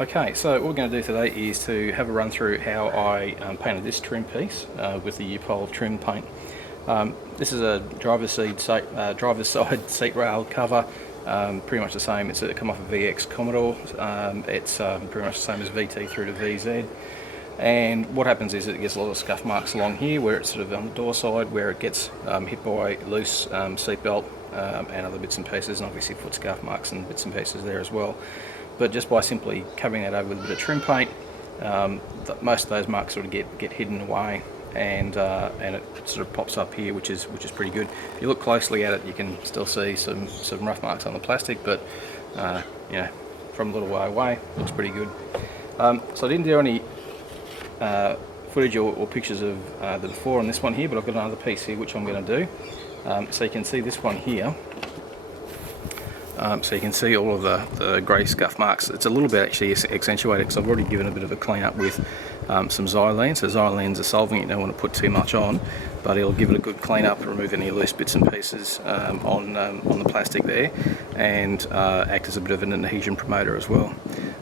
Okay, so what we're going to do today is to have a run through how I painted this trim piece with the U-Pol Trim paint. This is a driver's side seat rail cover, pretty much the same. It's come off a VX Commodore. It's pretty much the same as VT through to VZ. And what happens is it gets a lot of scuff marks along here where it's sort of on the door side where it gets hit by loose seat belt and other bits and pieces, and obviously foot scuff marks and bits and pieces there as well. But just by simply covering that over with a bit of trim paint, most of those marks sort of get hidden away, and it sort of pops up here, which is pretty good. If you look closely at it, you can still see some rough marks on the plastic, but you know, from a little way away, looks pretty good. So I didn't do any footage or pictures of the before on this one here, but I've got another piece here which I'm going to do. So you can see this one here. So you can see all of the grey scuff marks. It's a little bit actually accentuated because I've already given a bit of a clean up with some xylene. So xylene's a solvent, you don't want to put too much on, but it'll give it a good clean up, remove any loose bits and pieces on the plastic there, and act as a bit of an adhesion promoter as well.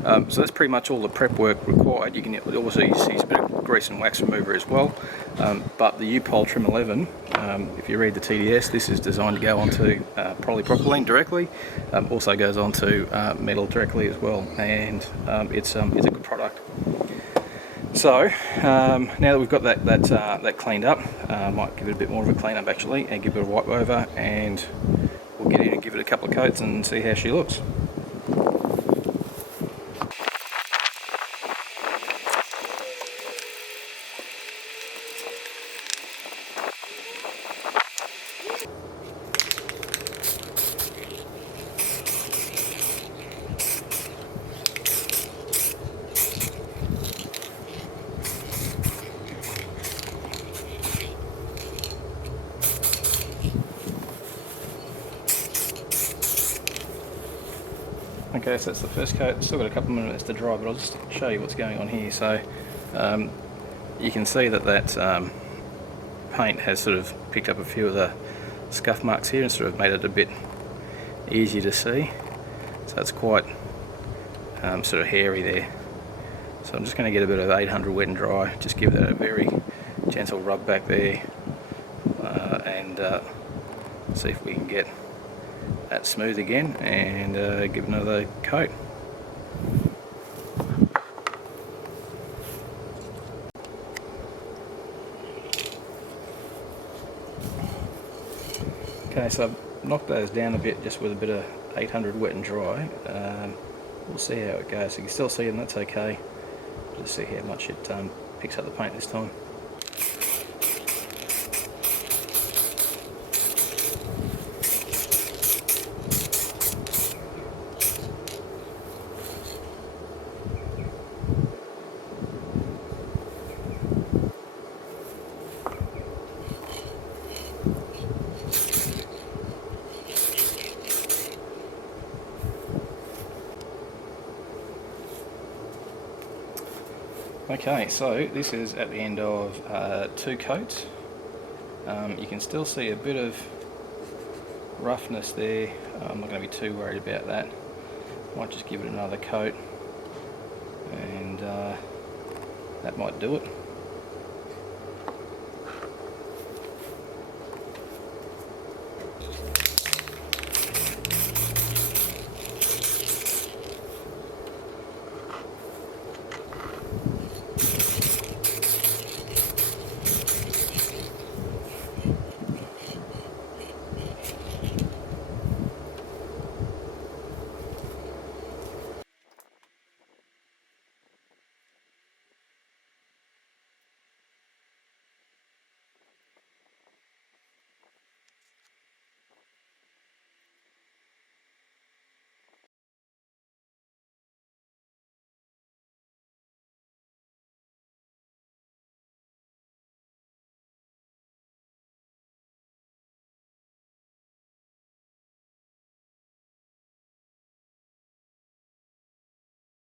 So that's pretty much all the prep work required. You can also use a bit of grease and wax remover as well. But the U-Pol Trim 11, if you read the TDS, this is designed to go onto polypropylene directly. Also goes onto metal directly as well, and it's a good product. So now that we've got that cleaned up, I might give it a bit more of a clean up actually, and give it a wipe over, and we'll get in and give it a couple of coats and see how she looks. Okay, so that's the first coat. Still got a couple of minutes to dry, but I'll just show you what's going on here. So you can see that paint has sort of picked up a few of the scuff marks here and sort of made it a bit easier to see. So it's quite sort of hairy there. So I'm just going to get a bit of 800 wet and dry, just give that a very gentle rub back there, and see if we can get that smooth again, and give another coat. Okay, so I've knocked those down a bit just with a bit of 800 wet and dry. We'll see how it goes. You can still see them, that's okay. Just see how much it picks up the paint this time. Okay, so this is at the end of 2 coats. You can still see a bit of roughness there. I'm not going to be too worried about that. Might just give it another coat, and that might do it.